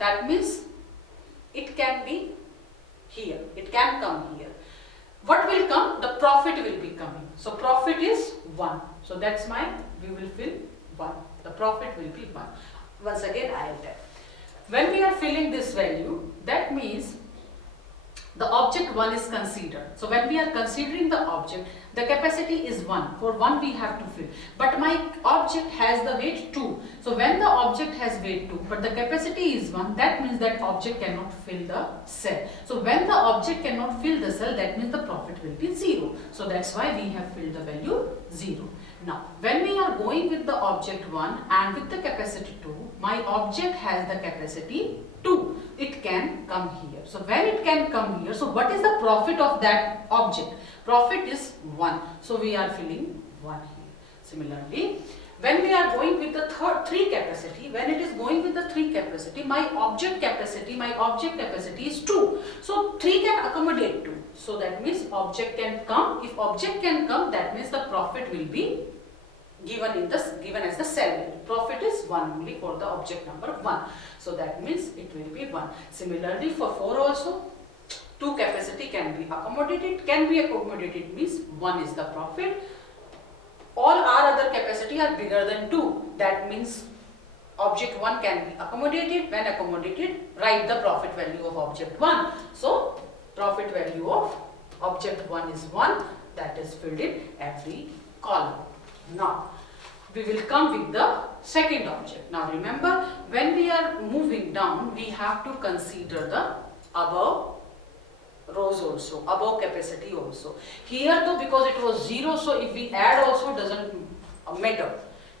that means it can be here, it can come here. What will come? The profit will be coming. So profit is 1. So that's we will fill 1. The profit will be 1. Once again I will tell. When we are filling this value, that means the object 1 is considered. So when we are considering the object, the capacity is 1. For 1 we have to fill. But my object has the weight 2. So when the object has weight 2, but the capacity is 1, that means that object cannot fill the cell. So when the object cannot fill the cell, that means the profit will be 0. So that's why we have filled the value 0. Now, when we are going with the object 1 and with the capacity 2, my object has the capacity 2. It can come here. So when it can come here, so what is the profit of that object? Profit is 1. So we are filling 1 here. Similarly, when we are going with the 3 capacity, when it is going with the 3 capacity, my object capacity is 2. So 3 can accommodate 2. So that means object can come. If object can come, that means the profit will be given as the cell value. Profit is 1 only for the object number 1. So that means it will be 1. Similarly for 4 also, 2 capacity can be accommodated. Can be accommodated means 1 is the profit. All our other capacity are bigger than 2. That means object 1 can be accommodated. When accommodated, write the profit value of object 1. So profit value of object 1 is 1. That is filled in every column. Now, we will come with the second object. Now remember, when we are moving down, we have to consider the above rows also, above capacity also. Here though, because it was 0, so if we add also doesn't matter.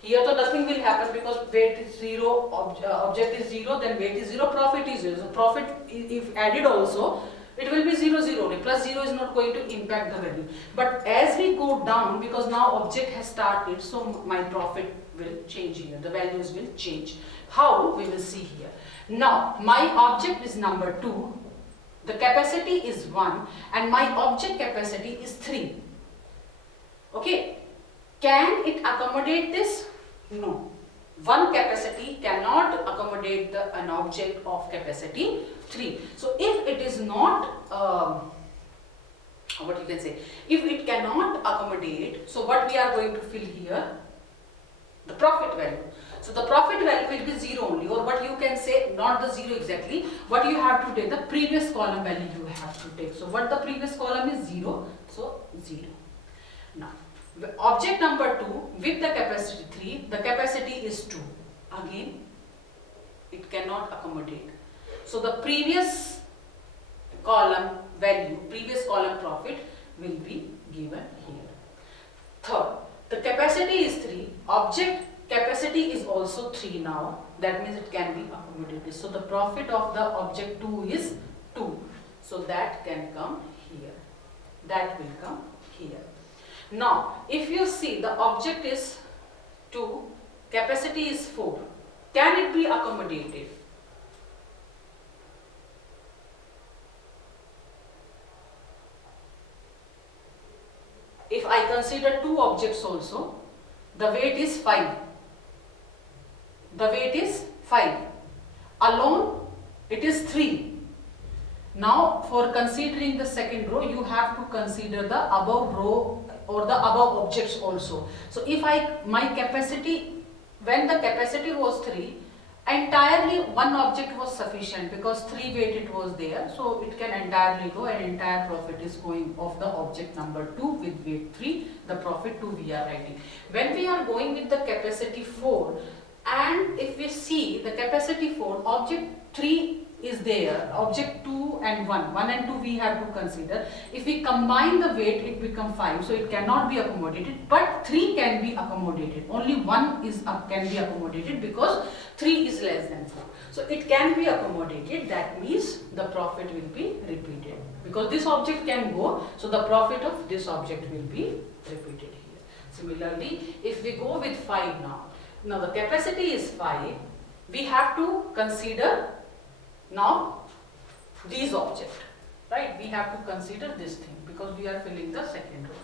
Here though nothing will happen because weight is 0, object is 0, then weight is 0, profit is 0. So profit, if added also, it will be 0, 0 only. Plus 0 is not going to impact the value. But as we go down, because now object has started, so my profit will change here. The values will change. How? We will see here. Now, my object is number 2. The capacity is 1 and my object capacity is 3. Okay. Can it accommodate this? No. One capacity cannot accommodate an object of capacity 3. So if it is not, what you can say, if it cannot accommodate, so what we are going to fill here? The profit value. So the profit value will be 0 only, or what you can say, not the 0 exactly, what you have to take, the previous column value you have to take. So what the previous column is 0, so 0. Now, object number 2 with the capacity 3, the capacity is 2. Again, it cannot accommodate. So the previous column value, previous column profit will be given here. Third, the capacity is 3, object capacity is also 3 now, that means it can be accommodated. So the profit of the object 2 is 2. So that can come here. That will come here. Now, if you see the object is 2, capacity is 4. Can it be accommodated? If I consider 2 objects also, the weight is 5. The weight is 5. Alone, it is 3. Now, for considering the second row, you have to consider the above row or the above objects also. So, if my capacity, when the capacity was 3, entirely one object was sufficient because 3 weight it was there. So, it can entirely go and entire profit is going of the object number 2 with weight 3, the profit 2 we are writing. When we are going with the capacity 4, and if we see the capacity 4, object 3 is there, object 2 and 1, 1 and 2 we have to consider. If we combine the weight, it becomes 5, so it cannot be accommodated, but 3 can be accommodated. Only 1 can be accommodated because 3 is less than 4. So it can be accommodated, that means the profit will be repeated. Because this object can go, so the profit of this object will be repeated here. Similarly, if we go with 5 now the capacity is 5, we have to consider now these objects, right? We have to consider this thing because we are filling the second row.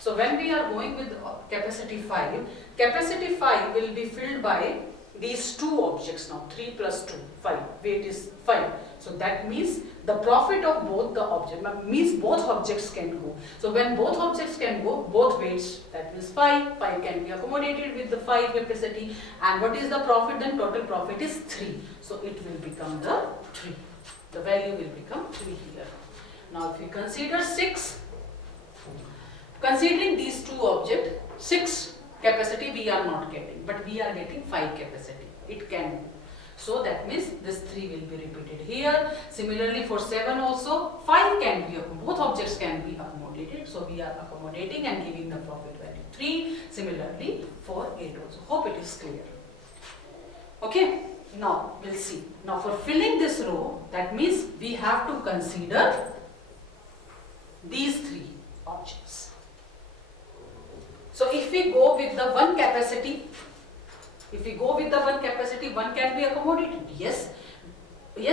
So when we are going with capacity 5 will be filled by these two objects now, 3 plus 2, 5, weight is 5. So that means the profit of both the object, means both objects can go. So when both objects can go, both weights, that means 5 can be accommodated with the 5 capacity. And what is the profit then? Total profit is 3. So it will become the 3. The value will become 3 here. Now if we consider 6, considering these two objects, 6 capacity we are not getting, but we are getting 5 capacity. It can. So that means this 3 will be repeated here. Similarly for 7 also, 5 can be, both objects can be accommodated. So we are accommodating and giving the profit value 3. Similarly for 8 also. Hope it is clear. Okay, now we'll see. Now for filling this row, that means we have to consider these 3 objects. So if we go with the one capacity, one can be accommodated. Yes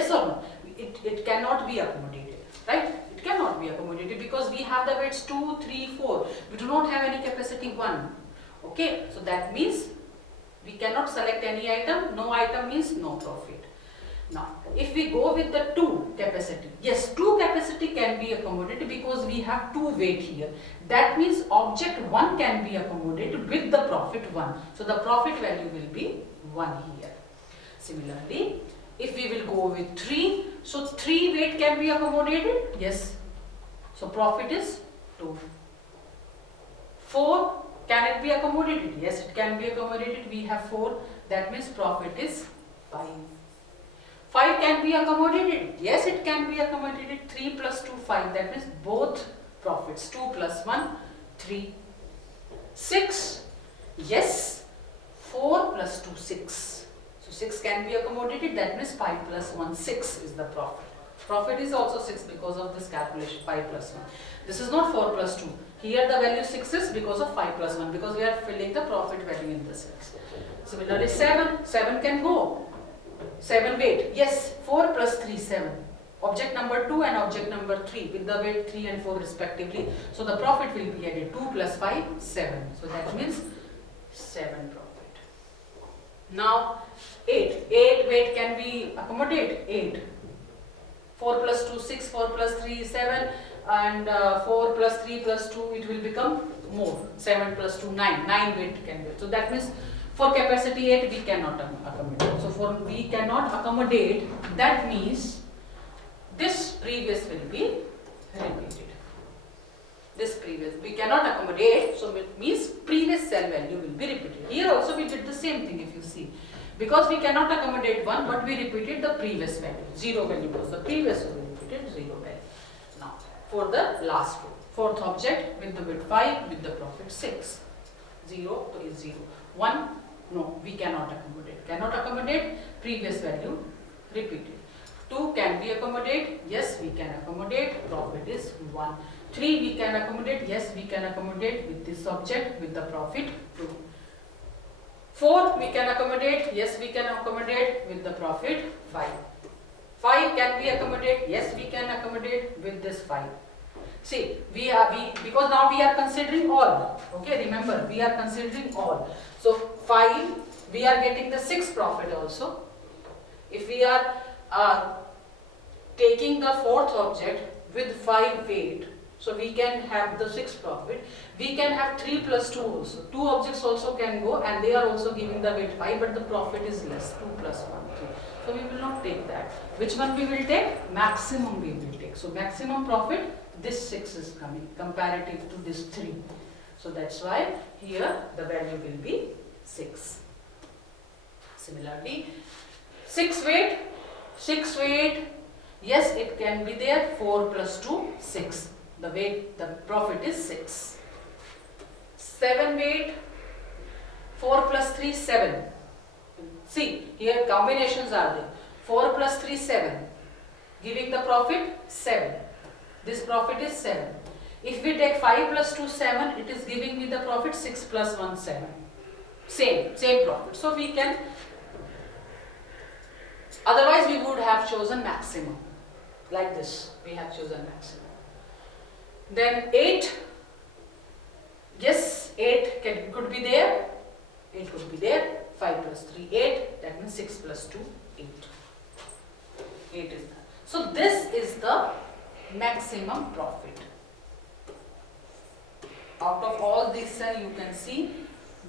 or no? It cannot be accommodated, right? It cannot be accommodated because we have the weights 2, 3, 4. We do not have any capacity 1. Okay, so that means we cannot select any item. No item means no profit. Now, if we go with the 2 capacity, yes, 2 capacity can be accommodated because we have 2 weight here. That means object 1 can be accommodated with the profit 1. So the profit value will be 1 here. Similarly, if we will go with 3, so 3 weight can be accommodated, yes. So profit is 2. 4, can it be accommodated? Yes, it can be accommodated. We have 4, that means profit is 5. 5 can be accommodated. Yes, it can be accommodated. 3 plus 2, 5. That means both profits. 2 plus 1, 3. 6. Yes. 4 plus 2, 6. So 6 can be accommodated. That means 5 plus 1, 6 is the profit. Profit is also 6 because of this calculation. 5 plus 1. This is not 4 plus 2. Here the value 6 is because of 5 plus 1. Because we are filling the profit value in the cells. Similarly 7. 7 can go. 7 weight, yes, 4 plus 3, 7. Object number 2 and object number 3 with the weight 3 and 4 respectively. So the profit will be added 2 plus 5, 7. So that means 7 profit. Now 8. 8 weight can be accommodated. 8. 4 plus 2, 6. 4 plus 3, 7. And 4 plus 3 plus 2, it will become more. 7 plus 2, 9. 9 weight can be. So that means for capacity 8 we cannot accommodate. So for we cannot accommodate, that means this previous will be repeated. This previous we cannot accommodate, so it means previous cell value will be repeated. Here also we did the same thing if you see. Because we cannot accommodate 1, but we repeated the previous value. 0 value was the previous, so we repeated 0 value. Now for the last row, fourth object with the weight 5 with the profit 6. 0 is 0. 1, no, we cannot accommodate. Cannot accommodate, previous value repeated. 2 can be accommodated, yes we can accommodate, profit is 1. 3 we can accommodate, yes we can accommodate with this object with the profit 2. 4 we can accommodate, yes we can accommodate with the profit 5. 5 can be accommodated, yes we can accommodate with this 5. See, because now we are considering all. Okay, remember we are considering all. So 5, we are getting the 6 profit also. If we are taking the fourth object with 5 weight, so we can have the 6 profit. We can have 3 plus 2 also. 2 objects also can go and they are also giving the weight 5, but the profit is less, 2 plus 1, 3. So we will not take that. Which one we will take? Maximum we will take. So maximum profit, this 6 is coming comparative to this 3. So that's why here the value will be 6. Similarly, 6 weight, yes it can be there, 4 plus 2, 6. The weight, the profit is 6. 7 weight, 4 plus 3, 7. See, here combinations are there. 4 plus 3, 7. Giving the profit 7. This profit is 7. If we take 5 plus 2, 7, it is giving me the profit 6 plus 1, 7. Same profit. So we can, otherwise we would have chosen maximum. Like this, we have chosen maximum. Then 8, yes, 8 could be there. 8 could be there. 5 plus 3, 8. That means 6 plus 2, 8. 8 is that. So this is the maximum profit. Out of all this cell, you can see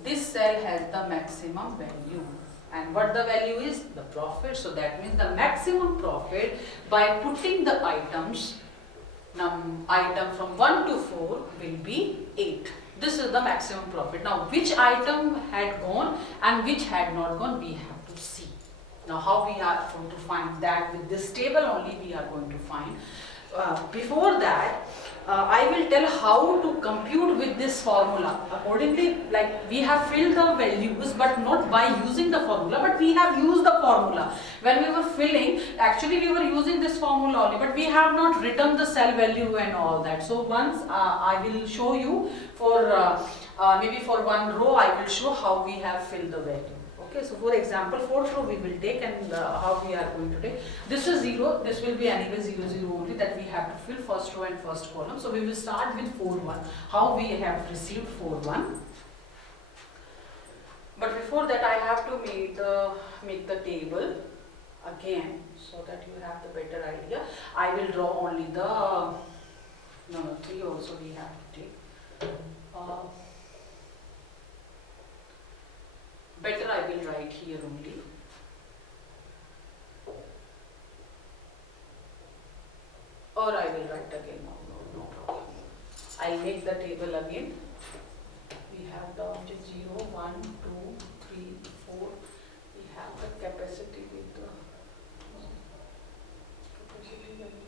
this cell has the maximum value. And what the value is? The profit. So that means the maximum profit by putting the items, item from 1 to 4 will be 8. This is the maximum profit. Now which item had gone and which had not gone, we have to see. Now how we are going to find that? With this table only we are going to find. Before that, I will tell how to compute with this formula. Accordingly, like we have filled the values, but not by using the formula, but we have used the formula. When we were filling, actually we were using this formula only, but we have not written the cell value and all that. So once I will show you for maybe for one row, I will show how we have filled the value. Okay, so for example, fourth row we will take, and how we are going to take. This is 0, this will be anyway 0, 0 only, that we have to fill first row and first column. So we will start with 4, 1. How we have received 4, 1. But before that I have to make the table again, so that you have the better idea. I will draw only the, no, 3 also we have to take. Better I will write here only. Or I will write again, no problem. I make the table again. We have the object 0, 1, 2, 3, 4. We have the capacity with the capacity value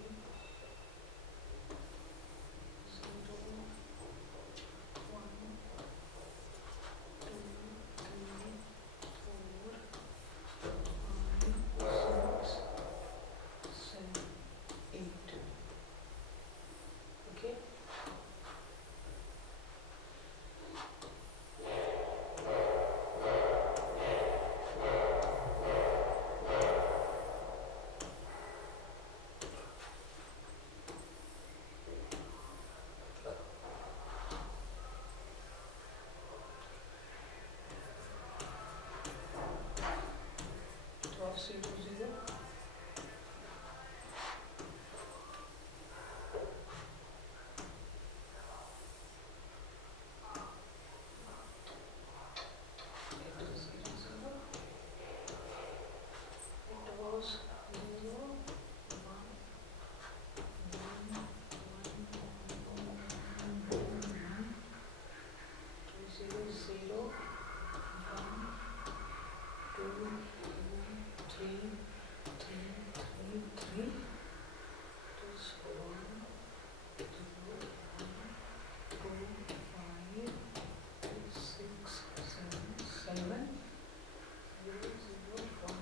0, 1,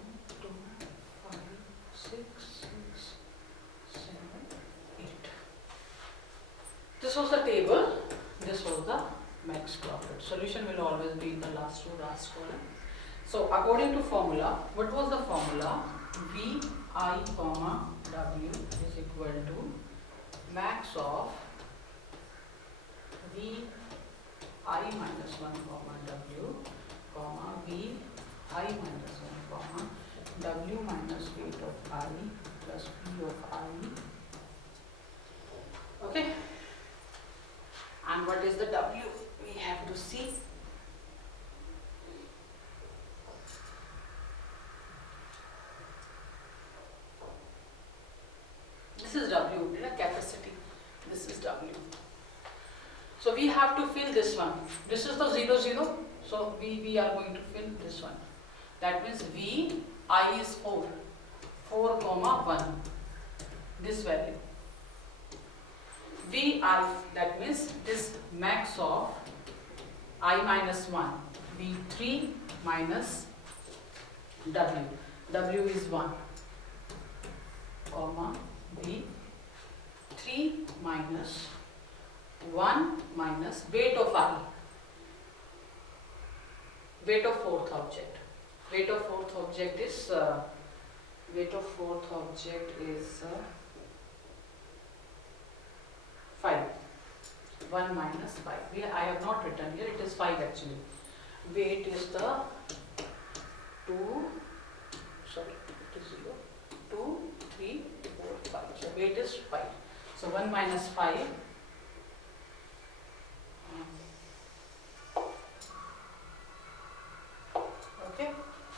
2, 3, 4, 5, 6, 7, 8. Okay. This was the table, this was the max profit. Solution will always be in the last row, last column. So according to formula, what was the formula? Vi, W is equal to max of Vi minus 1, W, Vi minus 1, W minus weight of I plus P of I. Okay. And what is the W? We have to see. This is W, capacity. This is W. So we have to fill this one. This is the 0, 0. So we are going to fill this one. That means V, I is 4. 4, 1. This value. Vi, that means this max of I minus 1. V3 minus W. W is 1. Comma V3 minus 1 minus weight of I. Weight of fourth object. Weight of fourth object is 5. 1 minus 5. I have not written here, it is 5 actually. Weight is the 2, sorry, it is 0, 2, 3, 4, 5. So weight is 5. So 1 minus 5. Okay,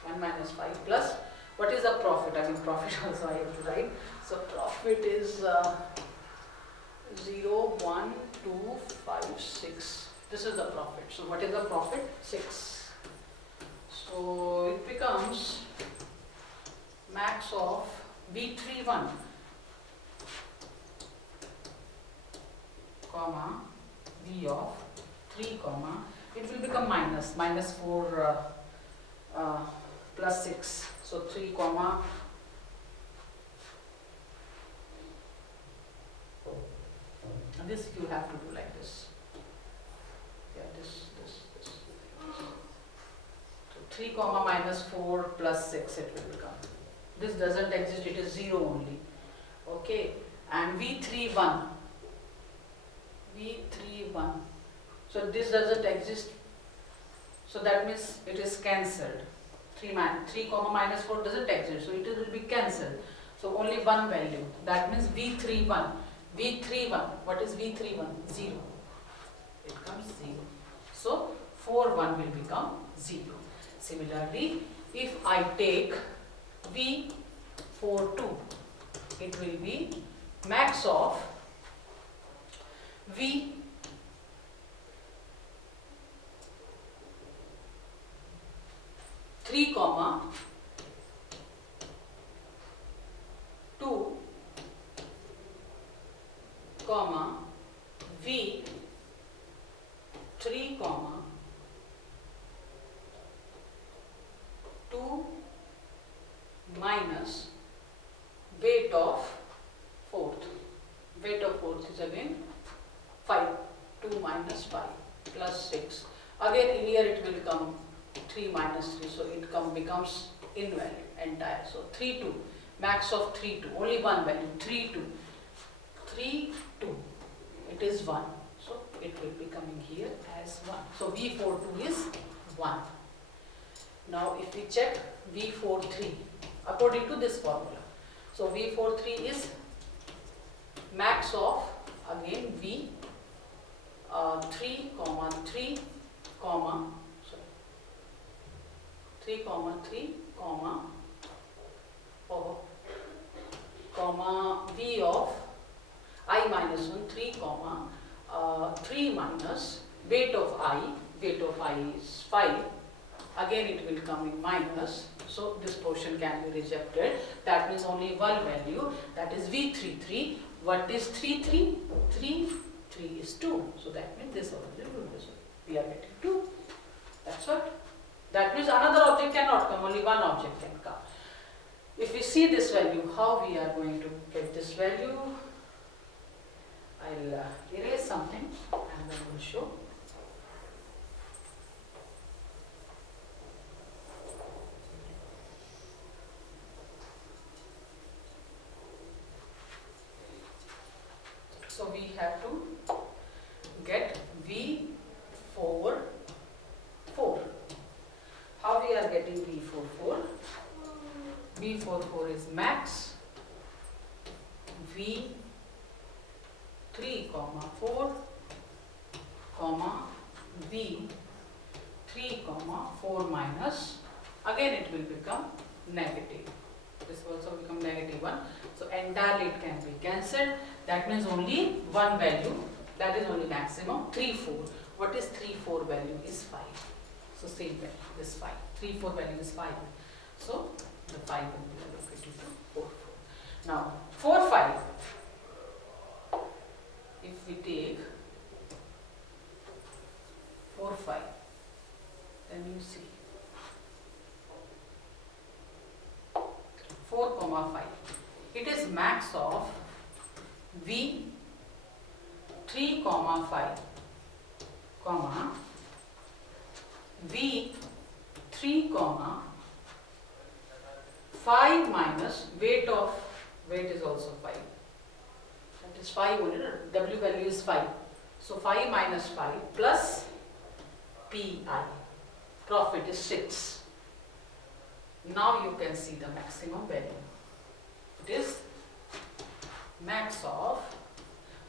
1 minus 5 plus, what is the profit? I mean, profit also I have to write. So profit is 0, 1, 2, 5, 6. This is the profit. So what is the profit? 6. So it becomes max of V31, comma, V of 3, comma, it will become minus 4 plus 6. So 3, comma, and this you have to do like this. Yeah, this. So 3, comma, minus 4 plus 6 it will become. This doesn't exist, it is 0 only. Okay, and V31. So this doesn't exist. So that means it is cancelled. 3, comma, minus 4 doesn't exist, so it will be cancelled. So only one value. That means V31. V31. What is V31? 0. It comes 0. So 4, 1 will become 0. Similarly, if I take V42, it will be max of V 3, comma 2, comma V 3, comma 2 minus weight of fourth. Weight of fourth is again 5. 2 minus 5 plus 6. Again in here it will come 3 minus 3, so it becomes invalid entire. So 3, 2, max of 3, 2, only one value, 3, 2. 3, 2, it is 1. So it will be coming here as 1. So V42 is 1. Now if we check V43 according to this formula. So V43 is max of again V 3, comma 3, comma 3, comma 3, comma V of I minus 1, 3, comma 3 minus weight of I is 5. Again it will come in minus, so this portion can be rejected. That means only one value, that is V33. What is 3, 3? 3 is 2. So that means this also will be, we are getting 2. That's what. That means another object cannot come, only one object can come. If we see this value, how we are going to get this value? I'll erase something and then we'll show. So we have to get V44. How we are getting V44? V44 is max V 3, comma 4, comma V 3, comma 4 minus, again it will become negative. This will also become negative 1. So entirely it can be cancelled. That means only one value, that is only maximum 3, 4. What is 3, 4 value? Is 5. So same value, this 5. 3, 4 value is 5. So the 5 will be allocated to 4, 4. Now 4, 5. If we take 4, 5, then you see 4, comma 5. It is max of V 3, comma 5, comma V 3, comma 5 minus weight is also 5. That is 5 only, W value is 5. So 5 minus 5 plus PI, profit is 6. Now you can see the maximum value. It is max of,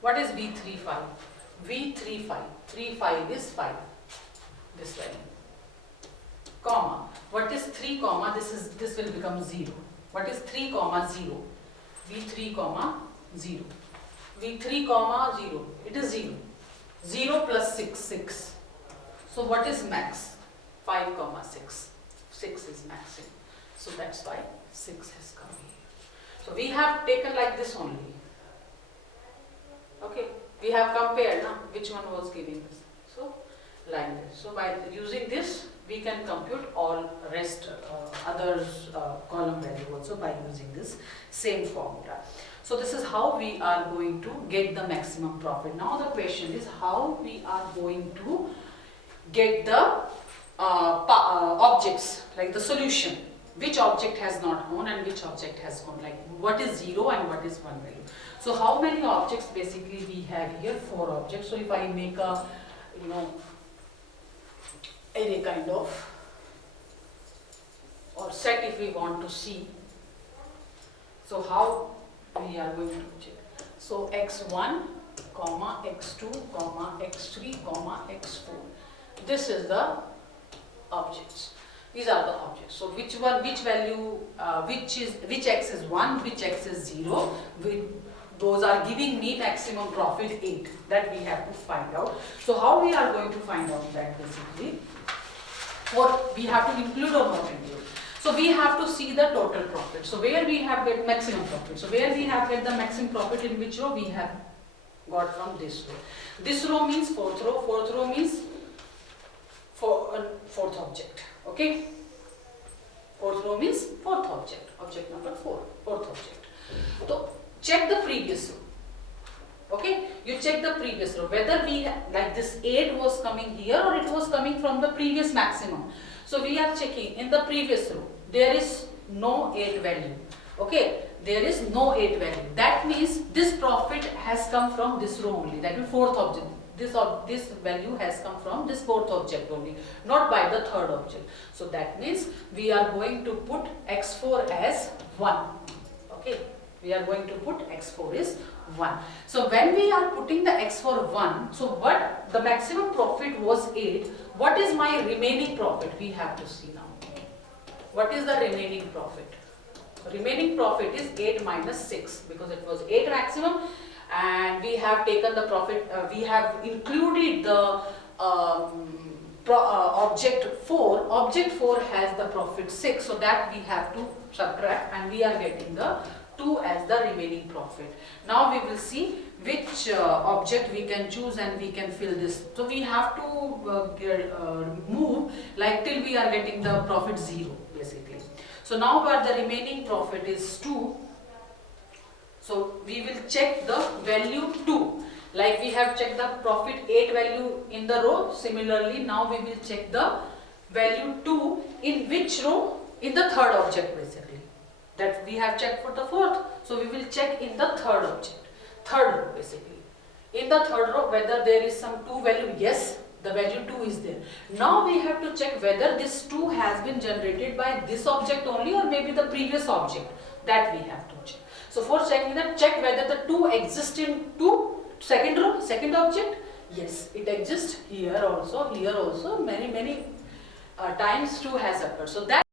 what is V35? V35, 35 is 5, this value. Comma, what is 3 comma, this will become 0. What is 3 comma 0? V3 comma 0. V3 comma 0, it is 0. 0 plus 6, 6. So what is max? 5 comma 6. 6 is maximum. So that's why 6 has come here. So we have taken like this only. Okay, we have compared now which one was giving us. So like this. So by using this, we can compute all rest others column value also by using this same formula. So this is how we are going to get the maximum profit. Now the question is how we are going to get the objects, like the solution. Which object has not gone and which object has gone, like what is 0 and what is 1 value. So how many objects basically we have here? 4 objects. So if I make a, array kind of, or set if we want to see. So how we are going to check? So x1, comma, x2, comma, x3, comma, x4. This is the objects. These are the objects. So which value, which x is 1, which x is 0, those are giving me maximum profit 8. That we have to find out. So how we are going to find out that basically? Or we have to include or not include. So we have to see the total profit. So where we have get maximum profit. So where we have get the maximum profit, in which row we have got from this row. This row means fourth row. Fourth row means fourth object. Okay. Fourth row means fourth object. Object number 4. Fourth object. So check the previous row. Okay. You check the previous row. Whether we like this 8 was coming here or it was coming from the previous maximum. So we are checking in the previous row. There is no 8 value. Okay. There is no 8 value. That means this profit has come from this row only. That is fourth object. This value has come from this fourth object only, not by the third object. So that means we are going to put x4 as 1. Okay, we are going to put x4 is 1. So when we are putting the x4 1, so what the maximum profit was 8. What is my remaining profit? We have to see now. What is the remaining profit? Remaining profit is 8 minus 6 because it was 8 maximum. And we have taken the profit, we have included the object 4. Object 4 has the profit 6, so that we have to subtract and we are getting the 2 as the remaining profit. Now we will see which object we can choose and we can fill this. So we have to move like till we are getting the profit 0 basically. So now where the remaining profit is 2. So we will check the value 2. Like we have checked the profit 8 value in the row. Similarly, now we will check the value 2 in which row? In the third object basically. That we have checked for the fourth. So we will check in the third object. Third row basically. In the third row whether there is some 2 value. Yes, the value 2 is there. Now we have to check whether this 2 has been generated by this object only or maybe the previous object. That we have to check. So for checking that, check whether the 2 exists in second row, second object. Yes, it exists here also, many times 2 has occurred. So that